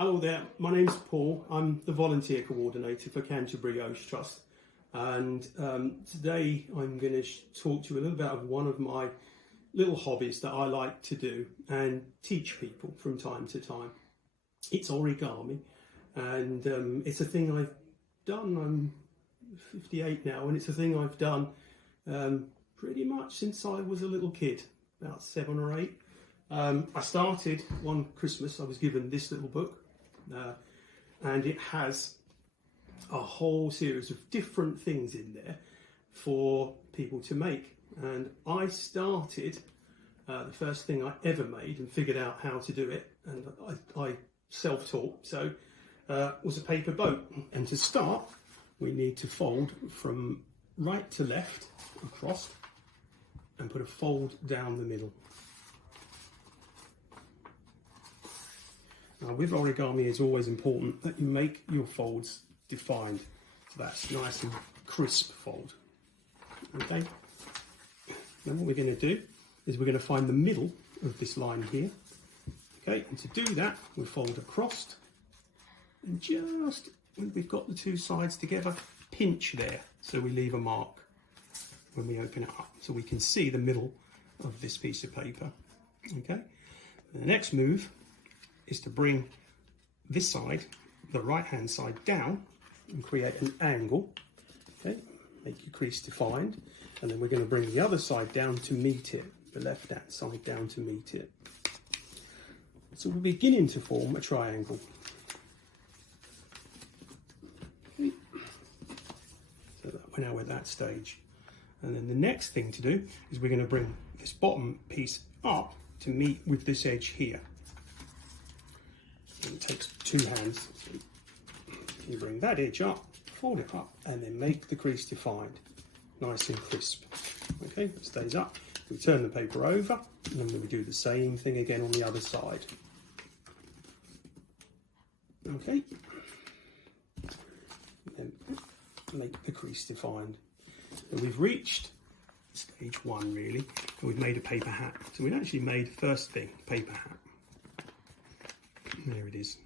Hello there, my name's Paul. I'm the Volunteer Coordinator for Canterbury Oaks Trust, and today I'm going to talk to you a little about one of my little hobbies that I like to do and teach people from time to time. It's origami, and it's a thing I've done. I'm 58 now, and it's a thing I've done pretty much since I was a little kid, about 7 or 8. I started one Christmas, I was given this little book, and it has a whole series of different things in there for people to make. And I started, the first thing I ever made and figured out how to do it, and I self-taught, so was a paper boat. And to start, we need to fold from right to left across and put a fold down the middle. Now, with origami, it's always important that you make your folds defined. So that's nice and crisp fold. Okay. Then what we're going to do is we're going to find the middle of this line here. Okay, and to do that, we fold across, and just when we've got the two sides together, pinch there, so we leave a mark when we open it up, so we can see the middle of this piece of paper. Okay. And the next move is to bring this side, the right hand side, down and create an angle. Okay, make your crease defined, and then we're going to bring the other side down to meet it, the left hand side down to meet it. So we're beginning to form a triangle. Okay. So we're now at that stage, and then the next thing to do is we're going to bring this bottom piece up to meet with this edge here. It takes 2 hands. So you bring that edge up, fold it up, and then make the crease defined, nice and crisp. Okay, it stays up. We turn the paper over, and then we do the same thing again on the other side. Okay, and then make the crease defined. And we've reached stage 1 really, and we've made a paper hat. So we've actually made first thing, paper hat. There it is.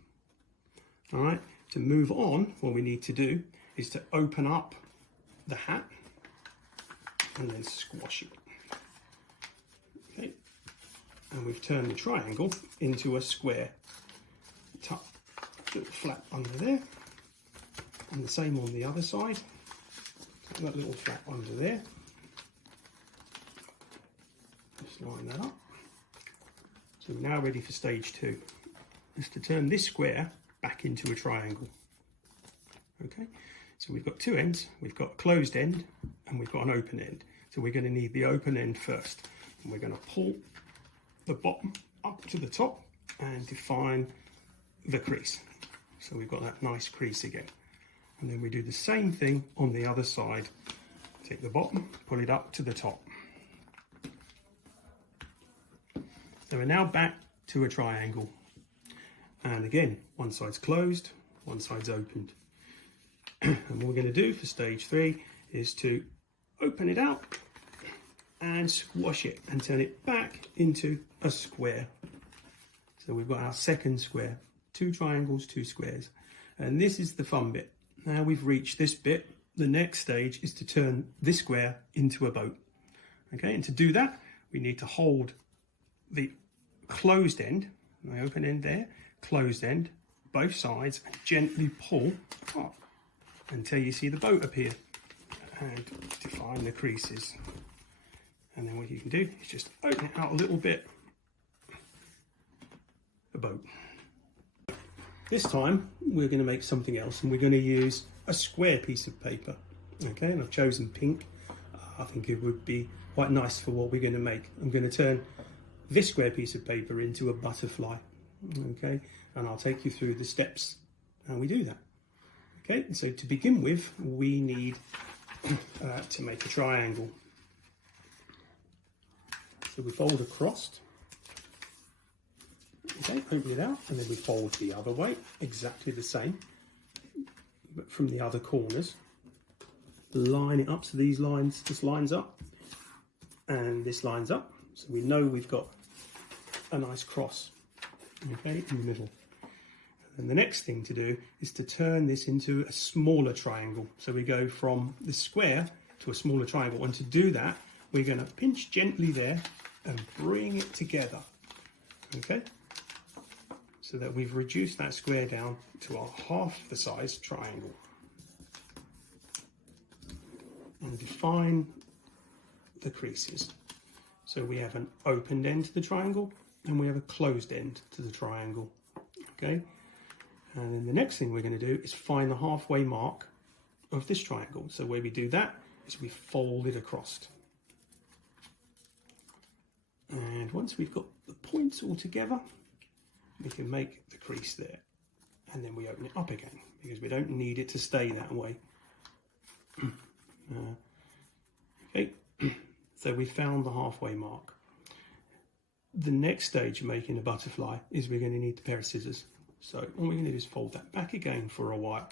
All right, to move on, what we need to do is to open up the hat and then squash it. Okay, and we've turned the triangle into a square. Tuck a little flap under there, and the same on the other side. Tuck that little flap under there. Just line that up. So we're now ready for stage 2. Is to turn this square back into a triangle. Okay, so we've got 2 ends, we've got a closed end and we've got an open end. So we're going to need the open end first, and we're going to pull the bottom up to the top and define the crease. So we've got that nice crease again, and then we do the same thing on the other side. Take the bottom, pull it up to the top. So we're now back to a triangle. And again, one side's closed, one side's opened. And what we're going to do for stage 3 is to open it out and squash it and turn it back into a square. So we've got our second square, 2 triangles, 2 squares. And this is the fun bit. Now we've reached this bit, the next stage is to turn this square into a boat. Okay, and to do that, we need to hold the closed end, my open end there, closed end, both sides, and gently pull up until you see the boat appear, and define the creases. And then what you can do is just open it out a little bit, the boat. This time we're going to make something else, and we're going to use a square piece of paper. Okay, and I've chosen pink. I think it would be quite nice for what we're going to make. I'm going to turn this square piece of paper into a butterfly. Okay, and I'll take you through the steps how we do that. Okay, so to begin with, we need to make a triangle. So we fold across. Okay, open it out, and then we fold the other way, exactly the same, but from the other corners. Line it up so these lines, this lines up, and this lines up, so we know we've got a nice cross. Okay, in the middle. And the next thing to do is to turn this into a smaller triangle. So we go from the square to a smaller triangle. And to do that, we're going to pinch gently there and bring it together. Okay? So that we've reduced that square down to a half the size triangle. And define the creases. So we have an opened end to the triangle and we have a closed end to the triangle. Okay? And then the next thing we're going to do is find the halfway mark of this triangle. So where we do that is we fold it across. And once we've got the points all together, we can make the crease there. And then we open it up again because we don't need it to stay that way. Okay, so we found the halfway mark. The next stage of making a butterfly is we're going to need a pair of scissors. So all we're going to do is fold that back again for a while.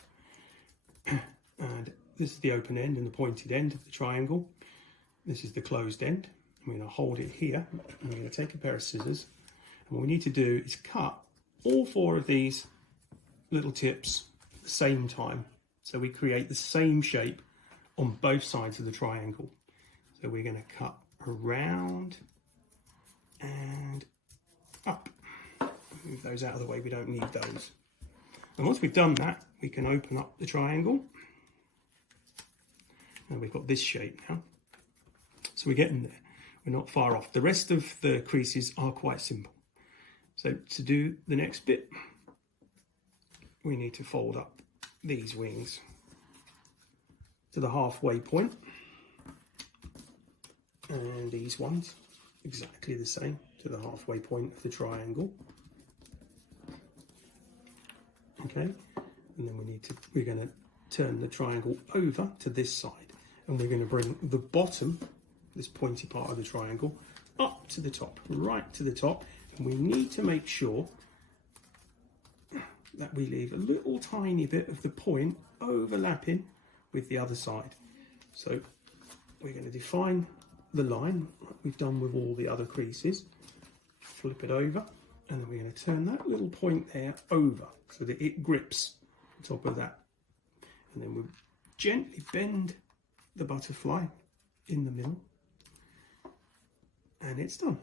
And this is the open end and the pointed end of the triangle. This is the closed end. I'm going to hold it here. I'm going to take a pair of scissors. And what we need to do is cut all 4 of these little tips at the same time. So we create the same shape on both sides of the triangle. So we're going to cut around and up. Move those out of the way, we don't need those. And once we've done that, we can open up the triangle. And we've got this shape now. So we're getting there. We're not far off. The rest of the creases are quite simple. So to do the next bit, we need to fold up these wings to the halfway point. And these ones, exactly the same, to the halfway point of the triangle. Okay, and then we're going to turn the triangle over to this side, and we're going to bring the bottom, this pointy part of the triangle, up to the top, right to the top, and we need to make sure that we leave a little tiny bit of the point overlapping with the other side. So we're going to define the line like we've done with all the other creases, flip it over, and then we're going to turn that little point there over so that it grips on top of that. And then we'll gently bend the butterfly in the middle, and it's done.